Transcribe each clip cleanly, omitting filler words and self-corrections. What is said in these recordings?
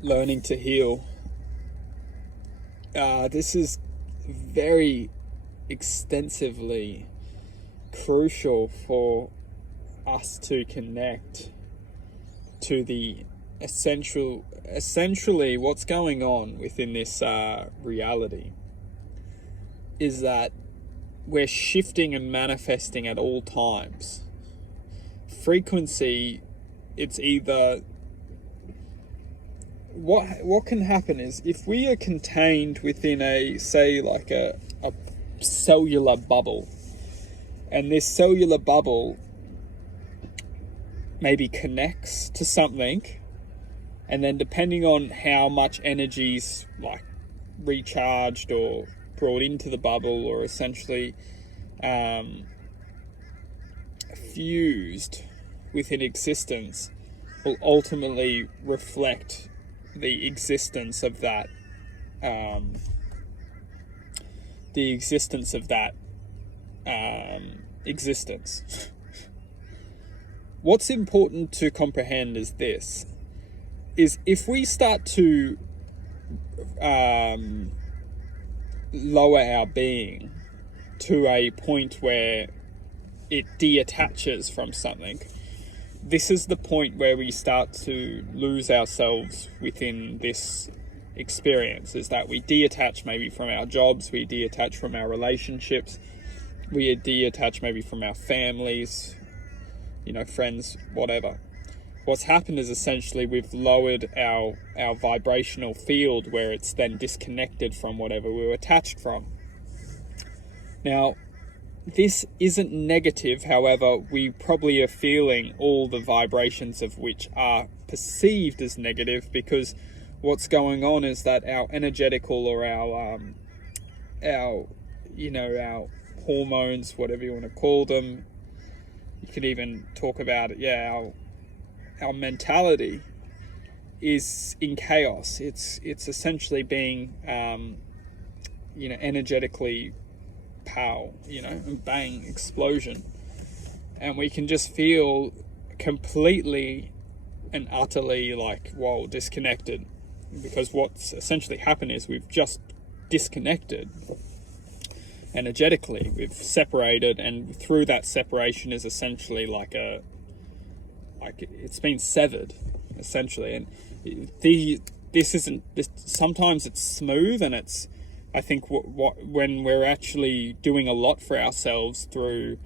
learning to heal. This is very extensively crucial for us to connect to the essentially what's going on within this reality is that we're shifting and manifesting at all times. Frequency, it's either what can happen is if we are contained within a, say, like a cellular bubble, and this cellular bubble maybe connects to something, and then depending on how much energy's like recharged or brought into the bubble, or essentially fused within existence, will ultimately reflect the existence of that existence. What's important to comprehend is this: is if we start to lower our being to a point where it deattaches from something, this is the point where we start to lose ourselves within this experience. Is that we deattach maybe from our jobs, we deattach from our relationships, we deattach maybe from our families, friends, whatever. What's happened is essentially we've lowered our vibrational field, where it's then disconnected from whatever we were attached from. Now, this isn't negative, however, we probably are feeling all the vibrations of which are perceived as negative, because what's going on is that our energetical, or our hormones, whatever you want to call them, you could even talk about it, our mentality is in chaos. It's essentially being energetically pow, and bang, explosion. And we can just feel completely and utterly disconnected, because what's essentially happened is we've just disconnected energetically. We've separated, and through that separation is essentially it's been severed, essentially. And sometimes it's smooth, and it's, I think, when we're actually doing a lot for ourselves through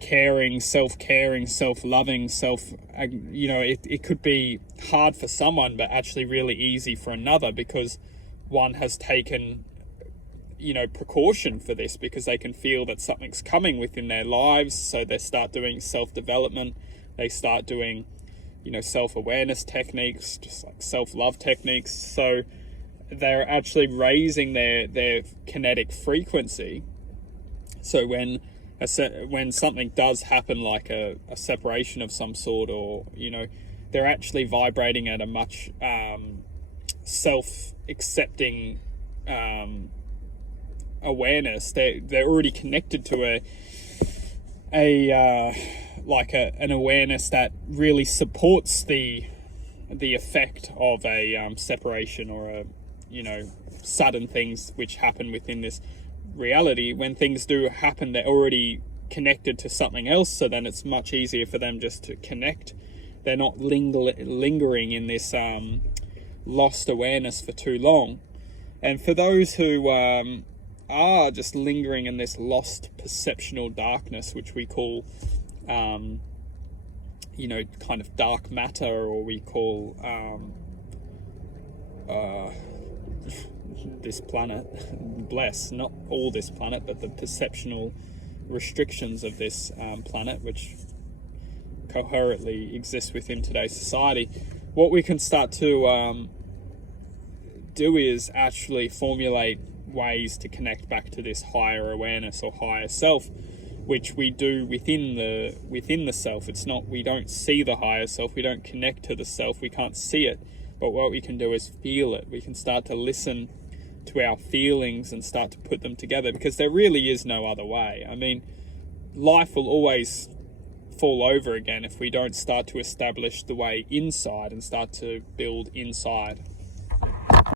caring, self-loving, it could be hard for someone, but actually really easy for another, because one has taken precaution for this, because they can feel that something's coming within their lives, so they start doing self-development, they start doing self-awareness techniques, just like self-love techniques. So they're actually raising their kinetic frequency. So when something does happen, like a separation of some sort, or they're actually vibrating at a much self-accepting awareness. They're already connected to an awareness that really supports the effect of a separation, or a sudden things which happen within this reality. When things do happen, they're already connected to something else, so then it's much easier for them just to connect. They're not lingering in this lost awareness for too long. And for those who are just lingering in this lost perceptional darkness, which we call kind of dark matter, or we call this planet, not all this planet, but the perceptional restrictions of this planet, which coherently exists within today's society. What we can start to do is actually formulate ways to connect back to this higher awareness or higher self, which we do within the self. It's not, we don't see the higher self, we don't connect to the self, we can't see it, but what we can do is feel it. We can start to listen to our feelings and start to put them together, because there really is no other way. I mean, life will always fall over again if we don't start to establish the way inside and start to build inside.